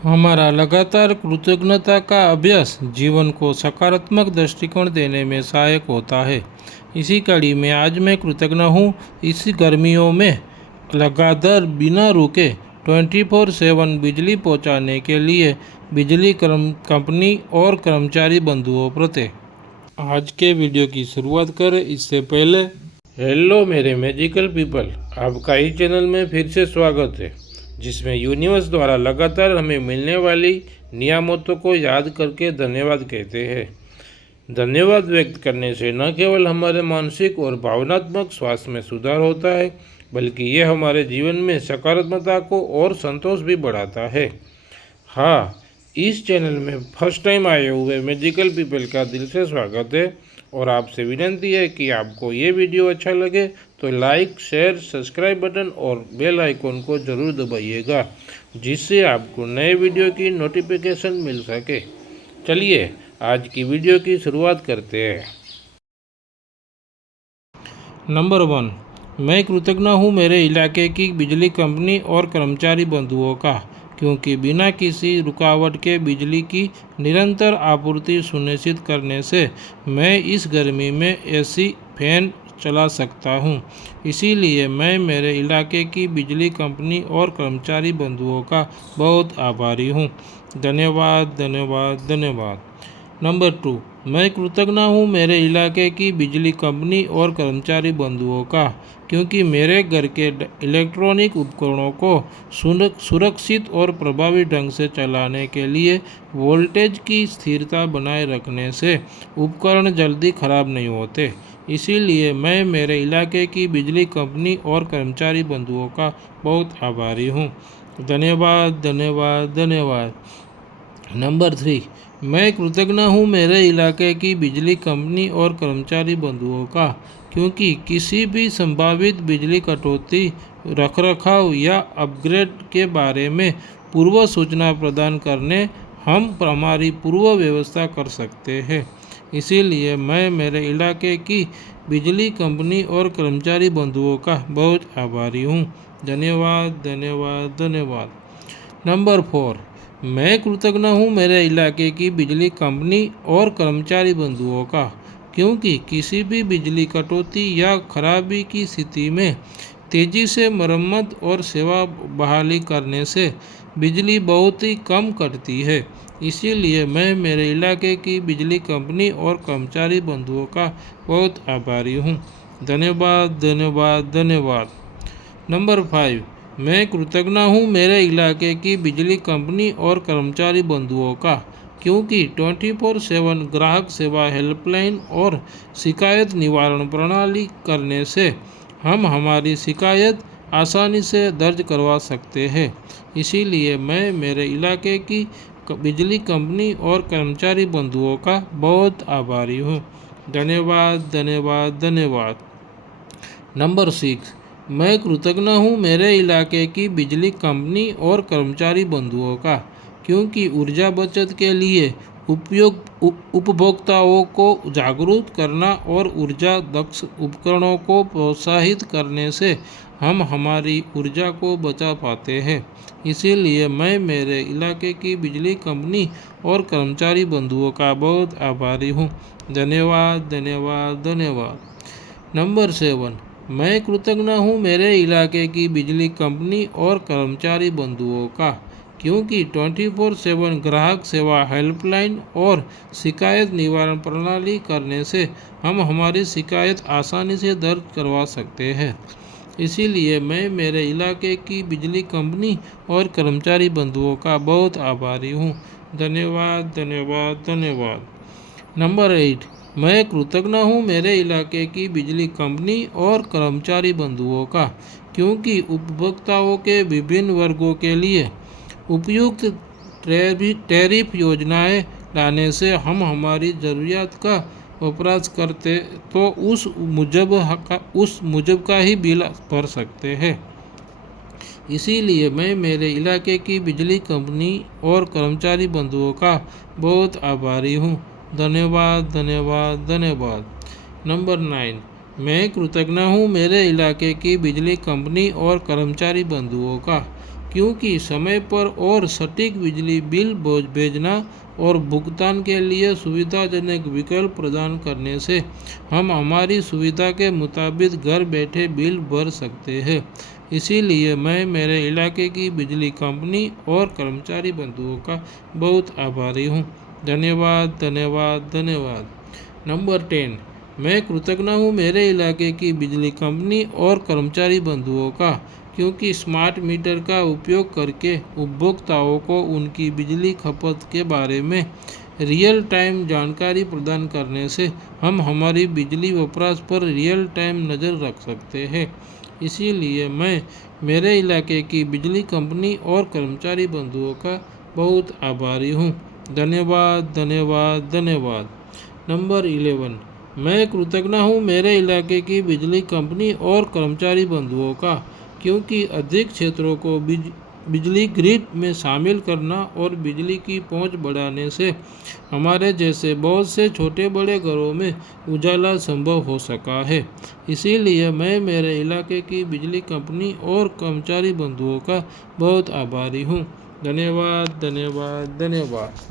हमारा लगातार कृतज्ञता का अभ्यास जीवन को सकारात्मक दृष्टिकोण देने में सहायक होता है। इसी कड़ी में आज मैं कृतज्ञ हूँ। इस गर्मियों में लगातार बिना रुके 24/7 बिजली पहुँचाने के लिए बिजली कंपनी और कर्मचारी बंधुओं प्रति। आज के वीडियो की शुरुआत करें इससे पहले हेलो मेरे मैजिकल पीपल, आपका इस चैनल में फिर से स्वागत है, जिसमें यूनिवर्स द्वारा लगातार हमें मिलने वाली नियामतों को याद करके धन्यवाद कहते हैं। धन्यवाद व्यक्त करने से न केवल हमारे मानसिक और भावनात्मक स्वास्थ्य में सुधार होता है, बल्कि यह हमारे जीवन में सकारात्मकता को और संतोष भी बढ़ाता है। हाँ, इस चैनल में फर्स्ट टाइम आए हुए मैजिकल पीपल का दिल से स्वागत है और आपसे विनती है कि आपको ये वीडियो अच्छा लगे तो लाइक, शेयर, सब्सक्राइब बटन और बेल आइकॉन को ज़रूर दबाइएगा, जिससे आपको नए वीडियो की नोटिफिकेशन मिल सके। चलिए आज की वीडियो की शुरुआत करते हैं। नंबर 1, मैं कृतज्ञ हूँ मेरे इलाके की बिजली कंपनी और कर्मचारी बंधुओं का, क्योंकि बिना किसी रुकावट के बिजली की निरंतर आपूर्ति सुनिश्चित करने से मैं इस गर्मी में एसी, फैन चला सकता हूं। इसीलिए मैं मेरे इलाके की बिजली कंपनी और कर्मचारी बंधुओं का बहुत आभारी हूं। धन्यवाद, धन्यवाद, धन्यवाद। नंबर 2, मैं कृतज्ञ हूँ मेरे इलाके की बिजली कंपनी और कर्मचारी बंधुओं का, क्योंकि मेरे घर के इलेक्ट्रॉनिक उपकरणों को सुरक्षित और प्रभावी ढंग से चलाने के लिए वोल्टेज की स्थिरता बनाए रखने से उपकरण जल्दी खराब नहीं होते। इसीलिए मैं मेरे इलाके की बिजली कंपनी और कर्मचारी बंधुओं का बहुत आभारी हूँ। धन्यवाद, धन्यवाद, धन्यवाद। नंबर 3, मैं कृतज्ञ हूँ मेरे इलाके की बिजली कंपनी और कर्मचारी बंधुओं का, क्योंकि किसी भी संभावित बिजली कटौती, रखरखाव या अपग्रेड के बारे में पूर्व सूचना प्रदान करने हम हमारी पूर्व व्यवस्था कर सकते हैं। इसीलिए मैं मेरे इलाके की बिजली कंपनी और कर्मचारी बंधुओं का बहुत आभारी हूँ। धन्यवाद, धन्यवाद, धन्यवाद। नंबर 4, मैं कृतज्ञ हूँ मेरे इलाके की बिजली कंपनी और कर्मचारी बंधुओं का, क्योंकि किसी भी बिजली कटौती या खराबी की स्थिति में तेज़ी से मरम्मत और सेवा बहाली करने से बिजली बहुत ही कम कटती है। इसीलिए मैं मेरे इलाके की बिजली कंपनी और कर्मचारी बंधुओं का बहुत आभारी हूँ। धन्यवाद, धन्यवाद, धन्यवाद। नंबर 5, मैं कृतज्ञ हूँ मेरे इलाके की बिजली कंपनी और कर्मचारी बंधुओं का, क्योंकि 24/7 ग्राहक सेवा हेल्पलाइन और शिकायत निवारण प्रणाली करने से हम हमारी शिकायत आसानी से दर्ज करवा सकते हैं। इसीलिए मैं मेरे इलाके की बिजली कंपनी और कर्मचारी बंधुओं का बहुत आभारी हूँ। धन्यवाद, धन्यवाद, धन्यवाद। नंबर 6, मैं कृतज्ञ हूँ मेरे इलाके की बिजली कंपनी और कर्मचारी बंधुओं का, क्योंकि ऊर्जा बचत के लिए उपभोक्ताओं को जागरूक करना और ऊर्जा दक्ष उपकरणों को प्रोत्साहित करने से हम हमारी ऊर्जा को बचा पाते हैं। इसीलिए मैं मेरे इलाके की बिजली कंपनी और कर्मचारी बंधुओं का बहुत आभारी हूँ। धन्यवाद, धन्यवाद, धन्यवाद। नंबर 7, मैं कृतज्ञ हूँ मेरे इलाके की बिजली कंपनी और कर्मचारी बंधुओं का, क्योंकि 24/7 ग्राहक सेवा हेल्पलाइन और शिकायत निवारण प्रणाली करने से हम हमारी शिकायत आसानी से दर्ज करवा सकते हैं। इसीलिए मैं मेरे इलाके की बिजली कंपनी और कर्मचारी बंधुओं का बहुत आभारी हूँ। धन्यवाद, धन्यवाद, धन्यवाद। नंबर 8, मैं कृतज्ञ हूँ मेरे इलाके की बिजली कंपनी और कर्मचारी बंधुओं का, क्योंकि उपभोक्ताओं के विभिन्न वर्गों के लिए उपयुक्त टैरिफ योजनाएं लाने से हम हमारी ज़रूरियात का वपराश करते तो उस मुजब का ही बिल भर सकते हैं। इसीलिए मैं मेरे इलाके की बिजली कंपनी और कर्मचारी बंधुओं का बहुत आभारी हूँ। धन्यवाद, धन्यवाद, धन्यवाद। नंबर 9, मैं कृतज्ञ हूँ मेरे इलाके की बिजली कंपनी और कर्मचारी बंधुओं का, क्योंकि समय पर और सटीक बिजली बिल भेजना और भुगतान के लिए सुविधाजनक विकल्प प्रदान करने से हम हमारी सुविधा के मुताबिक घर बैठे बिल भर सकते हैं। इसीलिए मैं मेरे इलाके की बिजली कंपनी और कर्मचारी बंधुओं का बहुत आभारी हूँ। धन्यवाद, धन्यवाद, धन्यवाद। नंबर 10, मैं कृतज्ञ हूँ मेरे इलाके की बिजली कंपनी और कर्मचारी बंधुओं का, क्योंकि स्मार्ट मीटर का उपयोग करके उपभोक्ताओं को उनकी बिजली खपत के बारे में रियल टाइम जानकारी प्रदान करने से हम हमारी बिजली वपराश पर रियल टाइम नज़र रख सकते हैं। इसीलिए मैं मेरे इलाके की बिजली कंपनी और कर्मचारी बंधुओं का बहुत आभारी हूँ। धन्यवाद, धन्यवाद, धन्यवाद। नंबर 11, मैं कृतज्ञ हूँ मेरे इलाके की बिजली कंपनी और कर्मचारी बंधुओं का, क्योंकि अधिक क्षेत्रों को बिजली ग्रिड में शामिल करना और बिजली की पहुंच बढ़ाने से हमारे जैसे बहुत से छोटे बड़े घरों में उजाला संभव हो सका है। इसीलिए मैं मेरे इलाके की बिजली कंपनी और कर्मचारी बंधुओं का बहुत आभारी हूँ। धन्यवाद, धन्यवाद, धन्यवाद।